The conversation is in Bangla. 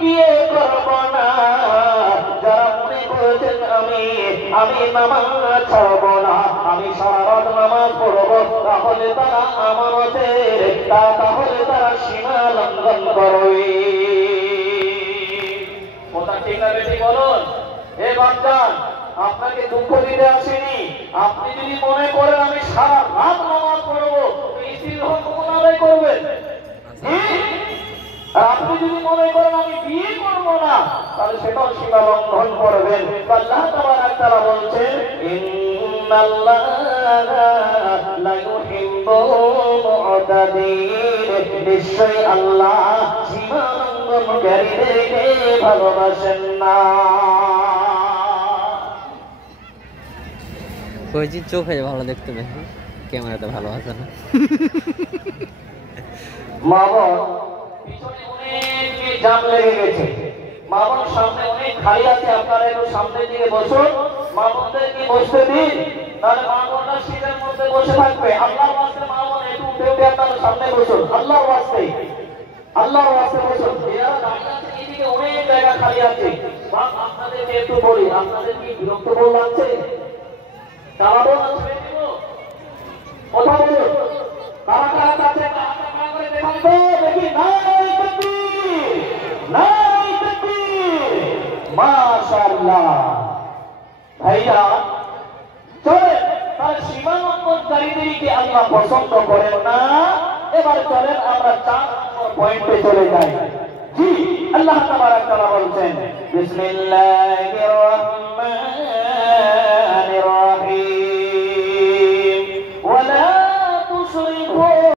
বিয়ে করব না, যারা মনে করেছেন আমি নামাজ ছাড়ব না, আমি সারা রাত নামাজ পড়ব, তাহলে তারা তাহলে তারা সীমা লঙ্ঘন করবে। কথা ঠিক না বেশি বলুন? হে বাচ্চান, আপনাকে দুঃখ দিতে আসেনি। আপনি যদি মনে করেন আমি সারা রাত নামাজ পড়বো, স্ত্রীর হক আদায় করবেন। আর আপনি যদি মনে করেন আমি বিয়ে করবো না, তাহলে সেটাও সীমা লঙ্ঘন করবেন। আল্লাহ তাবারক তাআলা বলছেন, ইন্নাল্লাহা লা ইউহিব্বুল মু'তাদিন, নিশ্চয়ই আল্লাহ সীমা লঙ্ঘনকারীদেরকে ভালোবাসেন না। কইছি চোখে ভালো দেখতে দেখি, ক্যামেরাতে ভালো আছে না। মা বোন পিছনে অনেক জাম লেগে গেছে, মা বোন সামনে অনেক খালি আছে, আপনারা একটু সামনের দিকে বসুন। মা বোনদের কি বসতে দিন, তাহলে মা বোনরা সিটের মধ্যে বসে থাকবে। আল্লাহর ওয়াস্তে মা বোন একটু উঠে উঠে আপনারা সামনে বসুন, আল্লাহর ওয়াস্তে, আল্লাহর ওয়াস্তে বসুন। এরা দাঁড়িয়ে আছে, এইদিকে অনেক জায়গা খালি আছে। আপনাদেরকে একটু বলি, আপনাদের কি বিরক্ত বোধ লাগছে? চালাবো না ছেড়ে দিব? কথা বলুন, কারা কারা কাছে করে দেখান তো দেখি। নাই তাকবীর, নাই তাকবীর, মাশাআল্লাহ। ভাইরা চলেন, তার সীমা লঙ্ঘনকারীদেরকে আল্লাহ পছন্দ করেন না। এবার চলেন আমরা 4 নম্বর পয়েন্টে চলে যাই। জি, আল্লাহ তাবারক তাআলা বলছেন, বিসমিল্লাহির রহমানির